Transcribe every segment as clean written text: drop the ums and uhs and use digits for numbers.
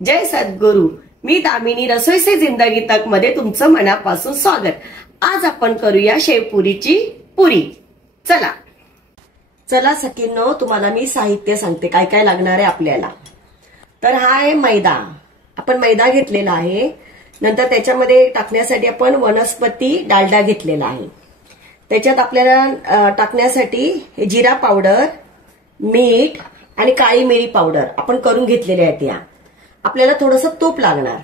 जय सद्गुरु। मी दामिनी रसोई से जिंदगी तक मध्ये तुमचं मनापासून स्वागत। आज आपण करूया शेवपुरीची पुरी। चला चला सखींनो, तुम्हाला मी साहित्य सांगते काय काय लागणार आहे आपल्याला। तर हा आहे मैदा, आपण मैदा घेतलेला आहे। नंतर त्याच्यामध्ये टाकण्यासाठी आपण वनस्पती डालडा घेतलेला आहे। त्याच्यात आपल्याला टाकण्यासाठी जिरा पावडर, मीठ आणि काळी मिरी पावडर आपण करून घेतलेल्या आहेत। या आपल्याला थोडंसं तूप लागणार।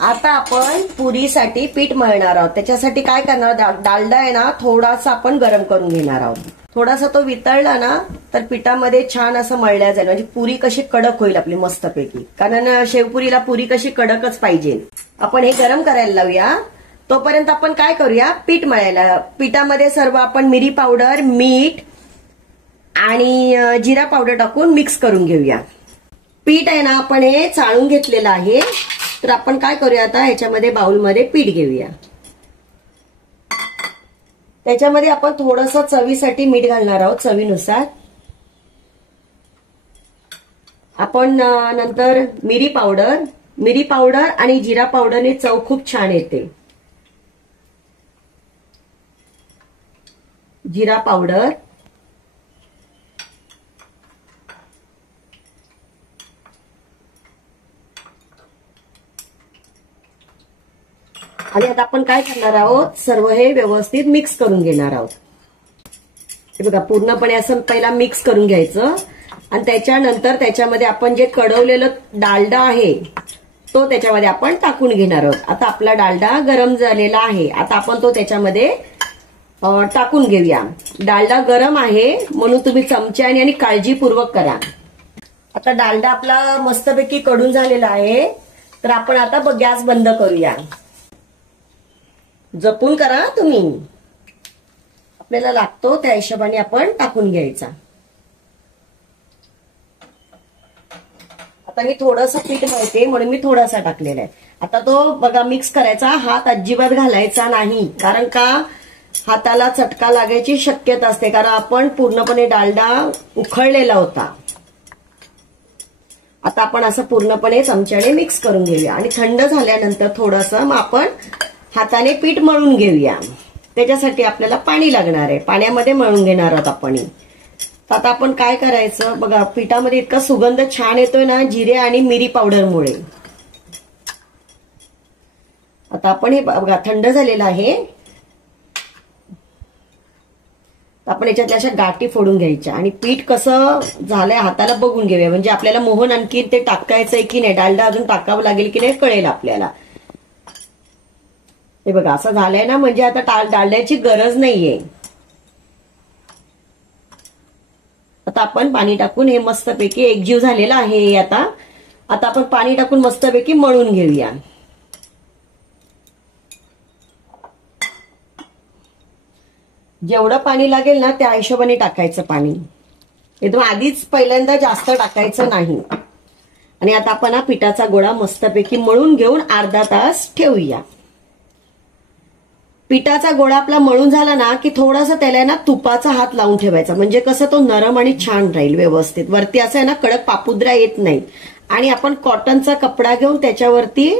आता आपण पुरीसाठी पीठ मळणार आहोत। त्याच्यासाठी काय करणार, डालडा आहे ना थोडासा आपण गरम करून घेणार आहोत। थोडासा तो वितळला ना तर पिठामध्ये छान असं मळल्या जाईल, म्हणजे पुरी कशी कडक होईल आपली मस्तपैकी। कारण शेवपुरीला पुरी कशी कडकच पाहिजे। आपण हे गरम करायला लावूया। तोपर्यंत आपण काय करूया, पीठ मळायला। पिठामध्ये सर्व आपण मिरी पावडर, मीठ आणि जिरा पावडर टाकून मिक्स करून घेऊया। पीठ आहे ना आपण हे चाळून घेतलेलं आहे। तर आपण काय करूया, आता ह्याच्यामध्ये बाउलमध्ये पीठ घेऊया। त्याच्यामध्ये आपण थोडंसं चवीसाठी मीठ घालणार आहोत, चवीनुसार। आपण नंतर मिरी पावडर आणि जिरा पावडरने चव खूप छान येते। जिरा पावडर, आणि आता आपण काय करणार आहोत, सर्व हे व्यवस्थित मिक्स करून घेणार आहोत। हे बघा, पूर्णपणे असं पहिला मिक्स करून घ्यायचं आणि त्याच्यानंतर त्याच्यामध्ये आपण जे कढवलेलं डालडा आहे तो त्याच्यामध्ये आपण टाकून घेणार आहोत। आता आपला डालडा गरम झालेला आहे। आता आपण तो त्याच्यामध्ये टाकून घेऊया। डालडा गरम आहे म्हणून तुम्ही चमच्याने आणि काळजीपूर्वक करा। आता डालडा आपला मस्तपैकी कडून झालेला आहे। तर आपण आता गॅस बंद करूया। जपून करा तुम्ही, आपल्याला लागतो त्या हिशोबाने आपण टाकून घ्यायचा। आता मी थोडंसं पीठ मळते म्हणून मी थोडासा टाकलेला आहे। आता तो बघा मिक्स करायचा, हात अजिबात घालायचा नाही, कारण का हाताला चटका लागायची शक्यता असते, कारण आपण पूर्णपणे डालडा उखळलेला होता। आता आपण असं पूर्णपणे चमच्याने मिक्स करून घेऊया आणि थंड झाल्यानंतर थोडंसं मग आपण हाताने पीठ मळून घेऊया। त्याच्यासाठी आपल्याला पाणी लागणार आहे, पाण्यामध्ये मळून घेणार आहोत आपण। आता आपण काय करायचं बघा, पिठामध्ये इतका सुगंध छान येतोय ना जिरे आणि मिरी पावडरमुळे। आता आपण हे बघा थंड झालेलं आहे। आपण याच्यातल्या अशा गाठी फोडून घ्यायच्या आणि पीठ कसं झालंय हाताला बघून घेऊया, म्हणजे आपल्याला मोहन आणखी ते टाकायचंय की नाही, डालडा अजून टाकावं लागेल की नाही कळेल आपल्याला। हे बघा असं झालंय ना, म्हणजे आता डालड्याची गरज नाहीये। आता आपण पाणी टाकून हे मस्तपैकी एकजीव झालेला आहे। आता आपण पाणी टाकून मस्तपैकी मळून घेऊया। जेवढं पाणी लागेल ना त्या हिशोबाने टाकायचं पाणी, एकदम आधीच पहिल्यांदा जास्त टाकायचं नाही। आणि आता आपण हा पिठाचा गोळा मस्तपैकी मळून घेऊन अर्धा तास ठेवूया। पिठाचा गोळा आपला मळून झाला ना की थोडासा त्याला ना तुपाचा हात लावून ठेवायचा, म्हणजे कसं तो नरम आणि छान राहील व्यवस्थित। वरती असं आहे ना कडक पापुद्रा येत नाही। आणि आपण कॉटनचा कपडा घेऊन त्याच्यावरती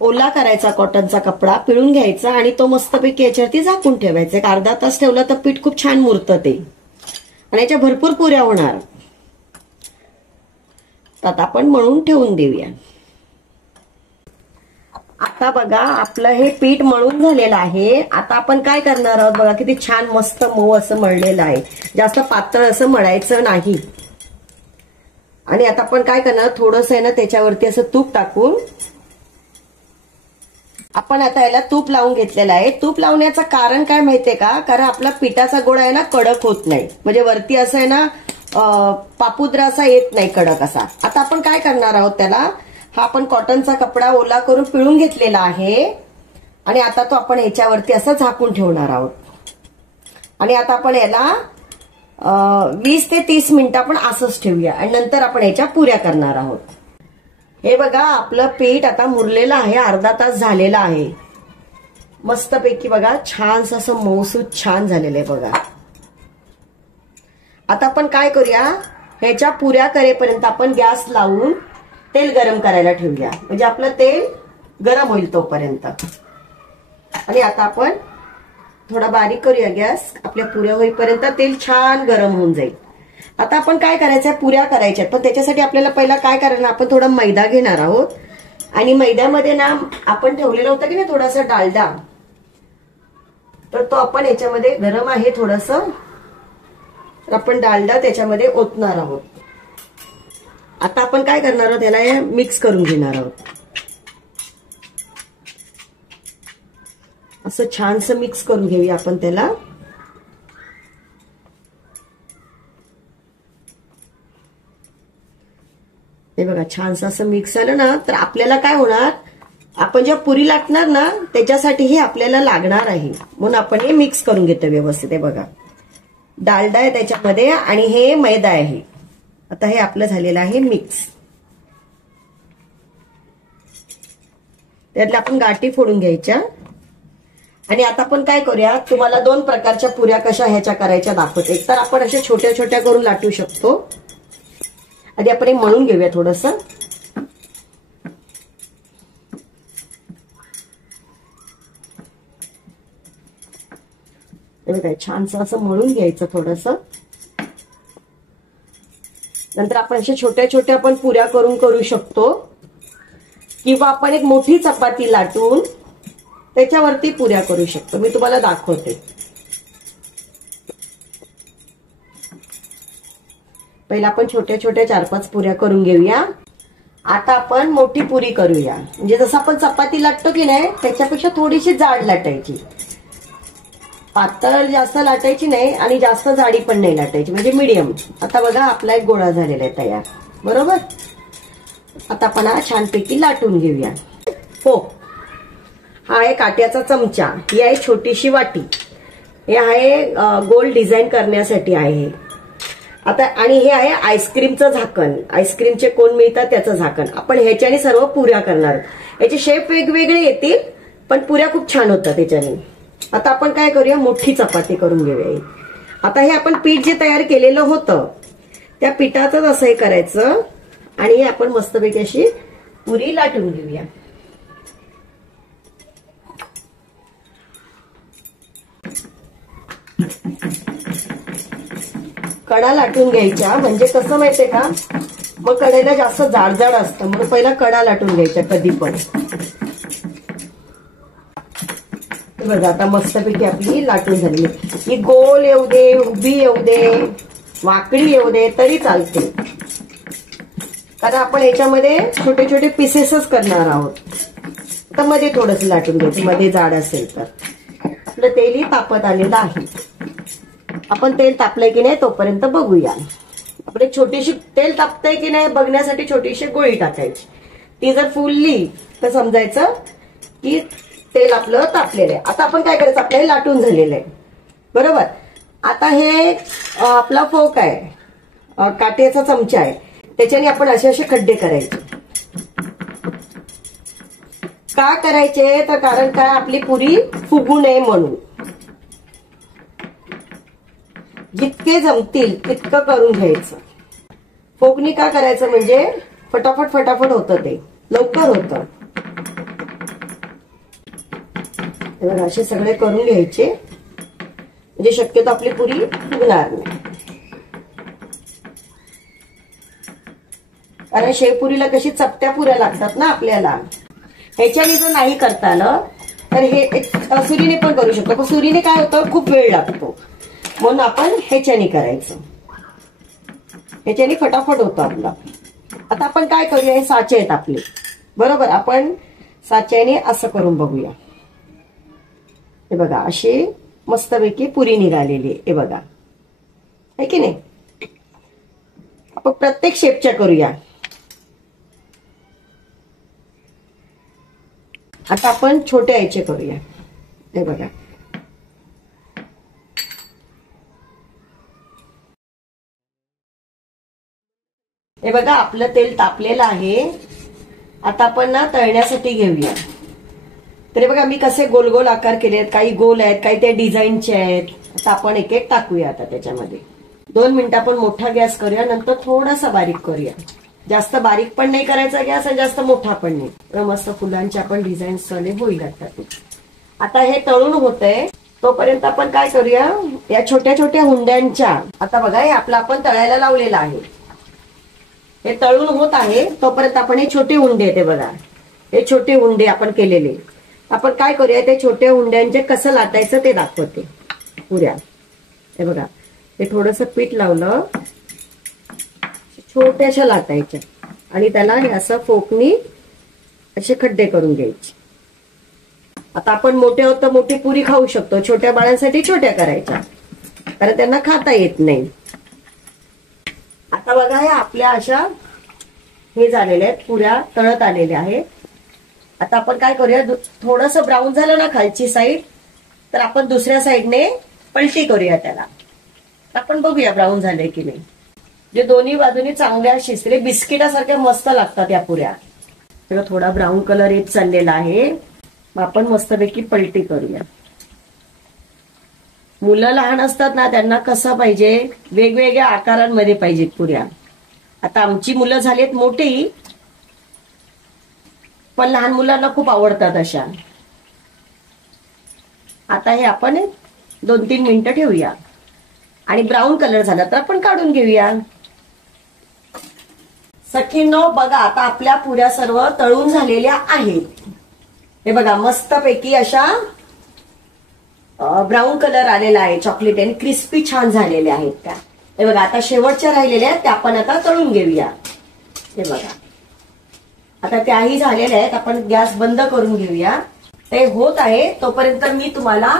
ओला करायचा, कॉटनचा कपडा पिळून घ्यायचा आणि तो मस्तपैकी याच्यावरती झाकून ठेवायचा। एक अर्धा तास ठेवलं तर पीठ खूप छान मुरतं ते, आणि याच्या भरपूर पुऱ्या होणार। आता आपण मळून ठेवून देऊया। आता बघा आपलं हे पीठ मळून झालेलं आहे। आता आपण काय करणार आहोत बघा, किती छान मस्त मऊ असं मळलेलं आहे, जास्त पातळ असं मळायचं नाही। आणि आता आपण काय करणार, थोडंसं आहे ना त्याच्यावरती असं तूप टाकून आपण आता याला तूप लावून घेतलेलं आहे। तूप लावण्याचं कारण काय माहितीये का, कारण आपला पिठाचा गोळा आहे ना कडक होत नाही, म्हणजे वरती असं आहे ना पापुद्रा असा येत नाही कडक असा। आता आपण काय करणार आहोत, त्याला हा आपण कॉटनचा कपडा ओला करून पिळून घेतलेला आहे आणि आता तो आपण ह्याच्यावरती असं झाकून ठेवणार आहोत। आणि आता आपण याला 20 ते 30 मिनिटं आपण असंच ठेवूया आणि नंतर आपण याच्या पुऱ्या करणार आहोत। हे बघा आपलं पीठ आता मुरलेलं आहे, अर्धा तास झालेला आहे मस्तपैकी। बघा छान असं मऊसूत छान झालेलं आहे बघा। आता आपण काय करूया, ह्याच्या पुऱ्या करेपर्यंत आपण गॅस लावून तेल गरम करायला ठेवूया, म्हणजे आपलं तेल गरम होईल तोपर्यंत. आणि आता आपण थोडा बारीक करूया गॅस, आपल्या पुऱ्या होईपर्यंत तेल छान गरम होऊन जाईल. आता आपण काय करायचंय, पुऱ्या करायच्यात, पण त्याच्यासाठी आपल्याला पहिला काय करायला, आपण थोडा मैदा घेणार आहोत. आणि मैद्यामध्ये ना आपण ठेवलेला होता की नाही थोडासा डालडा, तर तो आपण याच्यामध्ये गरम आहे थोडंसं, तर आपण डालडा त्याच्यामध्ये ओतणार आहोत. आता आपण काय करणार आहोत, त्याला मिक्स करून घेणार आहोत. असं छानसं मिक्स करून घेऊया आपण त्याला. हे बघा छानसं असं मिक्स झालं ना, तर आपल्याला काय होणार, आपण जेव्हा पुरी लाटणार ना त्याच्यासाठी हे आपल्याला लागणार आहे, म्हणून आपण हे मिक्स करून घेतो व्यवस्थित. हे बघा डालडा आहे त्याच्यामध्ये आणि हे मैदा आहे. आता हे आपलं झालेलं आहे मिक्स. त्यातल्या आपण गाठी फोडून घ्यायच्या. आणि आता आपण काय करूया, तुम्हाला 2 प्रकारच्या पुऱ्या कशा ह्याच्या करायच्या दाखवते. एक तर आपण अशा छोट्या छोट्या करून लाटू शकतो. आधी आपण हे मळून घेऊया थोडस. छानसं असं मळून घ्यायचं थोडस. नंतर आपण अशा छोट्या छोट्या आपण पुऱ्या करू शकतो, किंवा आपण एक मोठी चपाती लाटून त्याच्यावरती पुऱ्या करू शकतो. मी तुम्हाला दाखवते. पहिला आपण छोट्या छोट्या 4-5 पुऱ्या करून घेऊया. आता आपण मोठी पुरी करूया, म्हणजे जसं आपण चपाती लाटतो की नाही त्याच्यापेक्षा थोडीशी जाड लाटायची. पातळ जास्त लाटायची नाही आणि जास्त जाडी पण नाही लाटायची, म्हणजे मीडियम. आता बघा आपला एक गोळा झालेला आहे तयार, बरोबर. आता आपण हा छानपैकी लाटून घेऊया. हो, हा आहे काट्याचा चमचा, ही आहे छोटीशी वाटी, हे आहे गोल डिझाईन करण्यासाठी आहे. आता आणि हे आहे आईस्क्रीमचं झाकण, आईस्क्रीमचे कोन मिळतात त्याचं झाकण. आपण ह्याच्याने सर्व पुऱ्या करणार. याचे शेप वेगवेगळे येतील पण पुऱ्या खूप छान होतात त्याच्याने. आता आपण काय करूया, मोठी चपाती करून घेऊया. आता हे आपण पीठ जे तयार केलेलं होतं त्या पिठाचंच असं हे करायचं आणि हे आपण मस्तपैकी अशी पुरी लाटून घेऊया. कडा लाटून घ्यायच्या, म्हणजे कसं माहितीये का, मग कडेला जास्त जाड जाड असतं, म्हणून पहिला कडा लाटून घ्यायच्या कधी पण. बघा आता मस्तपैकी आपली लाटून झाली. ही गोल येऊ दे, उभी येऊ दे, वाकडी येऊ दे तरी चालते, कारण आपण याच्यामध्ये छोटे छोटे पीसेसच करणार आहोत. तर मध्ये थोडंसं लाटून घ्यायचं, मध्ये जाड असेल तर. आपलं तेलही तापत आलेलं आहे. आपण तेल तापलंय की नाही तोपर्यंत बघूया. आपण एक छोटीशी तेल तापतंय की नाही बघण्यासाठी छोटीशी गोळी टाकायची. ती जर फुलली तर समजायचं की तेल आपलं तापलेलं आहे. आता आपण काय करायचं, आपल्याला लाटून झालेलं आहे, बरोबर. आता हे आपला फोक आहे, काट्याचा चमचा आहे, त्याच्याने आपण असे असे खड्डे करायचे. का करायचे, तर कारण काय, आपली पुरी फुगू नये म्हणून. जितके जमतील तितकं करून घ्यायचं. फोकनी का करायचं, म्हणजे फटाफट फटाफट होतं, ते लवकर होतं. असे सगळे करून घ्यायचे, म्हणजे शक्यतो आपली पुरी फुगणार नाही. कारण शेवपुरीला कशी चपट्या पुऱ्या लागतात ना आपल्याला. ह्याच्याने जर नाही करता आलं तर हे सुरीने पण करू शकतो, पण सुरीने काय होतं, खूप वेळ लागतो, म्हणून आपण ह्याच्याने करायचं. ह्याच्याने फटाफट होतं आपला. आता आपण काय करूया, हे साचे आहेत आपले, बरोबर. आपण साच्याने असं करून बघूया. हे बघा अशी मस्तपैकी पुरी निघालेली आहे, हे बघा, आहे की नाही. आपण प्रत्येक शेपच्या करूया. आता आपण छोट्या याचे करूया. हे बघा, हे बघा आपलं तेल तापलेलं आहे. आता आपण ना तळण्यासाठी घेऊया. तर बघा मी कसे गोल गोल आकार केले आहेत, काही गोल आहेत, काही त्या डिझाईनचे आहेत. आता आपण एक एक टाकूया. आता त्याच्यामध्ये 2 मिनिटं आपण मोठा गॅस करूया, नंतर थोडासा बारीक करूया. जास्त बारीक पण नाही करायचा गॅस आणि जास्त मोठा पण नाही. तर मस्त फुलांच्या पण डिझाईन्स होईल. आता हे तळून होतंय तोपर्यंत आपण काय करूया, या छोट्या छोट्या हुंड्यांच्या, आता बघा हे आपलं आपण तळायला लावलेलं आहे, हे तळून होत आहे तोपर्यंत आपण हे छोटे हुंडे येते बघा, हे छोटे हुंडे आपण केलेले, आपण काय करूया ते छोट्या हुंड्यांचे कसं लाटायचं ते दाखवते. पुऱ्या हे बघा, हे थोडंसं पीठ लावलं, छोट्याशा लाटायच्या आणि त्याला असं फोकनी असे खड्डे करून घ्यायचे. आता आपण मोठे होत तर मोठी पुरी खाऊ शकतो, छोट्या बाळांसाठी छोट्या करायच्या कारण त्यांना खाता येत नाही. आता बघा या आपल्या अशा हे झालेल्या आहेत, पुऱ्या तळत आलेल्या आहेत. आता आपण काय करूया, थोडस ब्राऊन झालं ना खालची साईड तर आपण दुसऱ्या साईडने पलटी करूया त्याला. आपण बघूया ब्राऊन झाले की नाही. जे दोन्ही बाजूनी चांगल्या शिजले बिस्किटासारख्या मस्त लागतात या पुऱ्या. तेव्हा थोडा ब्राऊन कलर येत चाललेला आहे, मग आपण मस्तपैकी पलटी करूया. मुलं लहान असतात ना, त्यांना कसं पाहिजे, वेगवेगळ्या आकारांमध्ये पाहिजेत पुऱ्या. आता आमची मुलं झालीत मोठी पण लहान मुलांना खूप आवडतात अशा. आता हे आपण 2-3 मिनिटं ठेवूया आणि ब्राऊन कलर झाला तर आपण काढून घेऊया. सखींनो बघा, आता आपल्या पुऱ्या सर्व तळून झालेल्या आहेत. हे बघा मस्तपैकी अशा ब्राऊन कलर आलेला आहे, चॉकलेट आणि क्रिस्पी छान झालेल्या आहेत त्या. हे बघा आता शेवटच्या राहिलेल्या आहेत त्या आपण आता तळून घेऊया. हे बघा आता त्याही झालेल्या आहेत, आपण गॅस बंद करून घेऊया. ते होत आहे तोपर्यंत मी तुम्हाला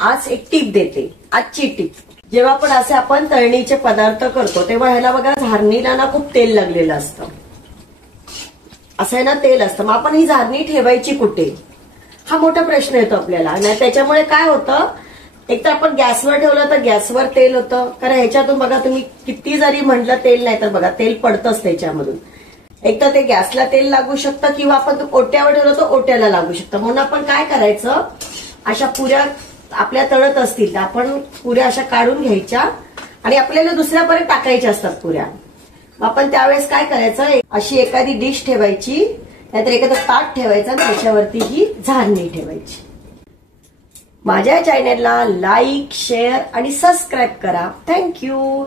आज एक टीप देते, आजची टीप. जेव्हा पण असे आपण तळणीचे पदार्थ करतो तेव्हा ह्याला बघा झारणीला ना खूप तेल लागलेलं असतं, असं आहे ना तेल असतं. मग आपण ही झारणी ठेवायची कुठे हा मोठा प्रश्न येतो आपल्याला. नाही त्याच्यामुळे काय होतं, एक तर आपण गॅसवर ठेवलं तर गॅसवर तेल होतं, कारण ह्याच्यातून बघा तुम्ही किती जरी म्हटलं तेल नाही तर बघा तेल पडतंच त्याच्यामधून. एक तर ते गॅसला तेल लागू शकतं किंवा आपण ओट्यावर ठेवलं तर ओट्याला लागू शकतं. म्हणून आपण काय करायचं, अशा पुऱ्या आपल्या तळत असतील तर आपण पुऱ्या अशा काढून घ्यायच्या आणि आपल्याला दुसऱ्यापर्यंत टाकायच्या असतात पुऱ्या. आपण त्यावेळेस काय करायचं, अशी एखादी डिश ठेवायची नाहीतर एखादं ताट ठेवायचं आणि त्याच्यावरती ही झारणी ठेवायची. माझ्या चॅनेलला लाईक, शेअर आणि सबस्क्राईब करा. थँक्यू.